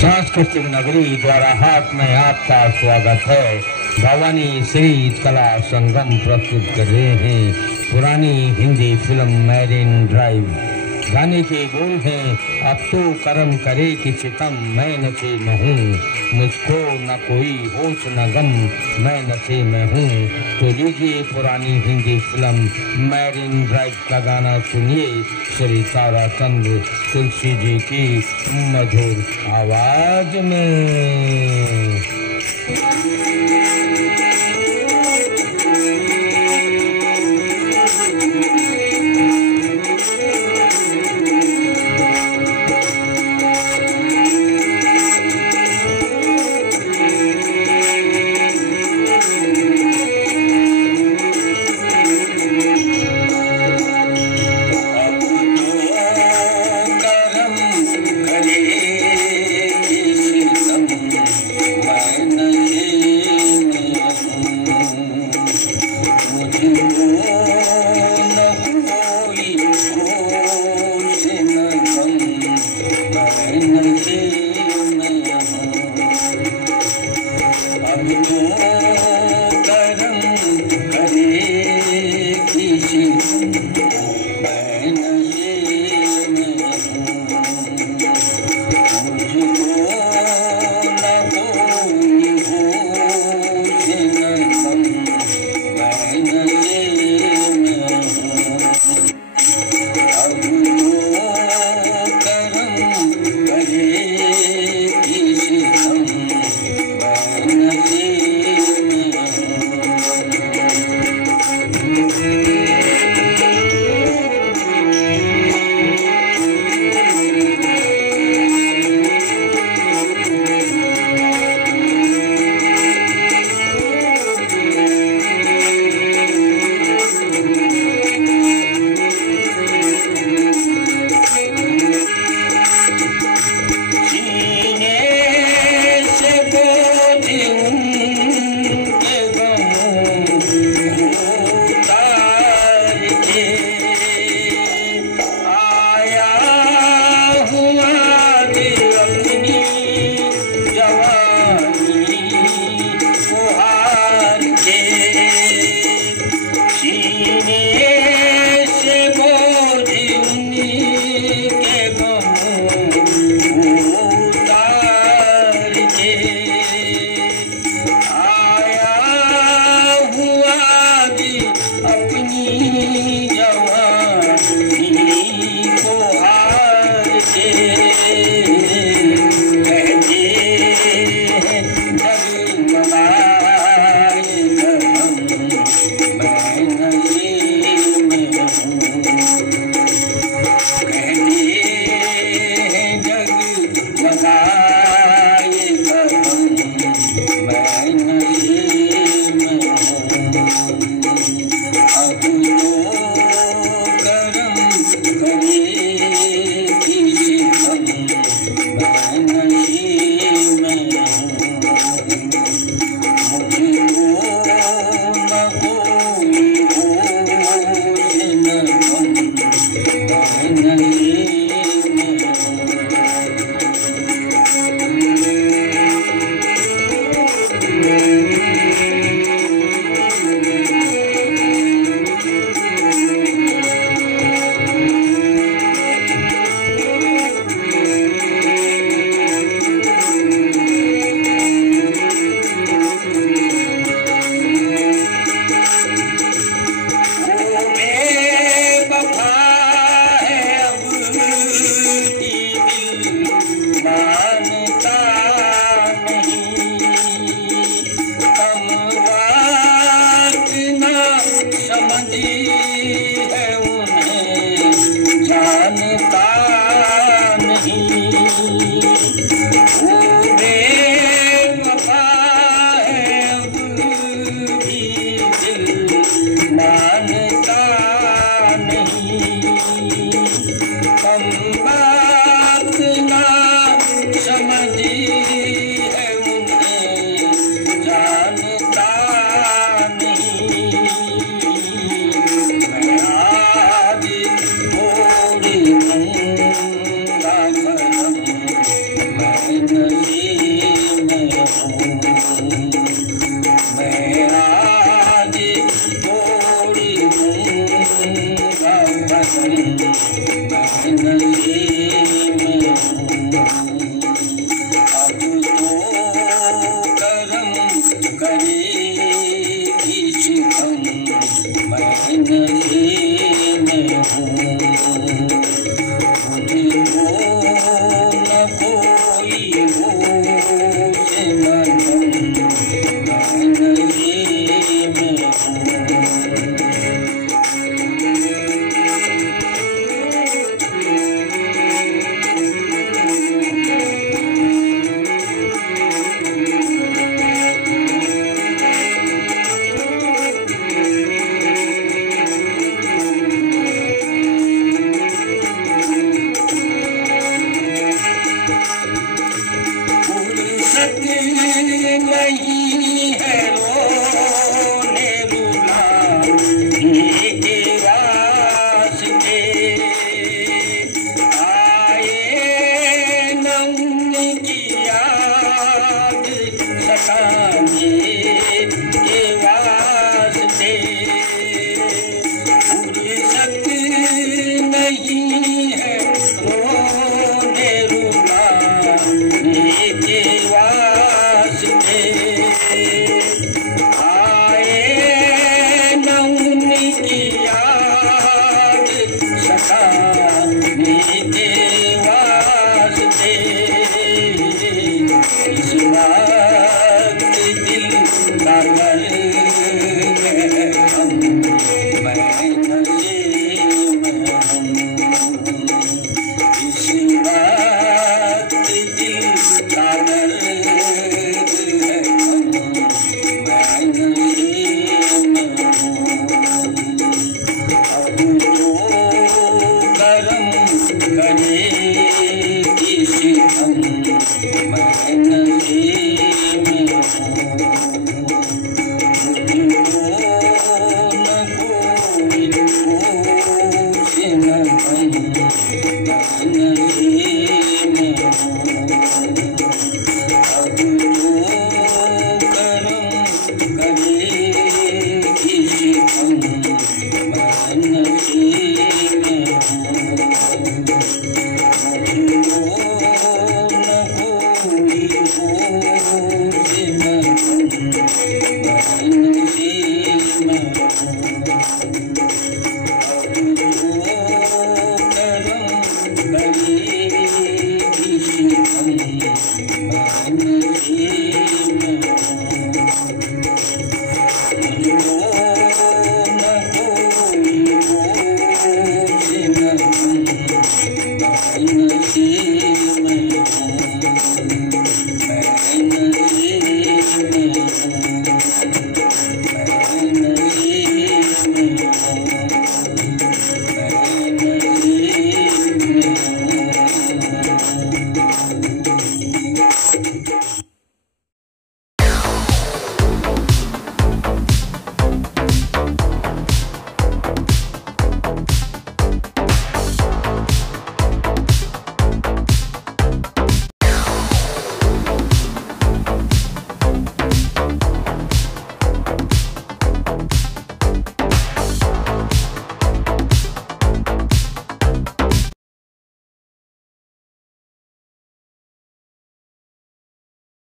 सांस्कृतिक नगरी द्वारा हाट में आपका स्वागत है। भवानी श्री कला संगम प्रस्तुत कर रहे हैं पुरानी हिंदी फिल्म मैरिन ड्राइव। गाने के बोल हैं, अब तो कर्म करे कि सितम मैं नशे में हूँ, मुझको न कोई होश न गम मैं नशे में हूँ। तो लीजिए पुरानी हिंदी फिल्म मैरिन ड्राइव का गाना सुनिए श्री ताराचंद तुलसी जी की मधुर आवाज में। Amen. मैं नशे में हूँ। अब तो करम करेगी सितम, मैं नशे में हूँ। मुझको न कोई होश न गम, मैं नशे में हूँ। नहीं है रोने रुलाने के वास्ते, आए नम की याद सताने के वास्ते। फुर्सत नहीं है रोने रुलाने के वास्ते, आए नम की याद सताने के वास्ते। इस वक्त दिल का दर्द है हम, मैं नशे में हूँ। इस वक्त दिल का दर्द है हम, मैं नशे में हूँ। अब तो करम करेगी सितम, मैं नशे में हूँ। मुझको न कोई होश न गम, मैं नशे में हूँ। अब तो करम करेगी सितम, मैं नशे में हूँ। मुझको न कोई होश न गम, मैं नशे में हूँ। अब तो करम करेगी सितम, मैं नशे में हूँ। मुझको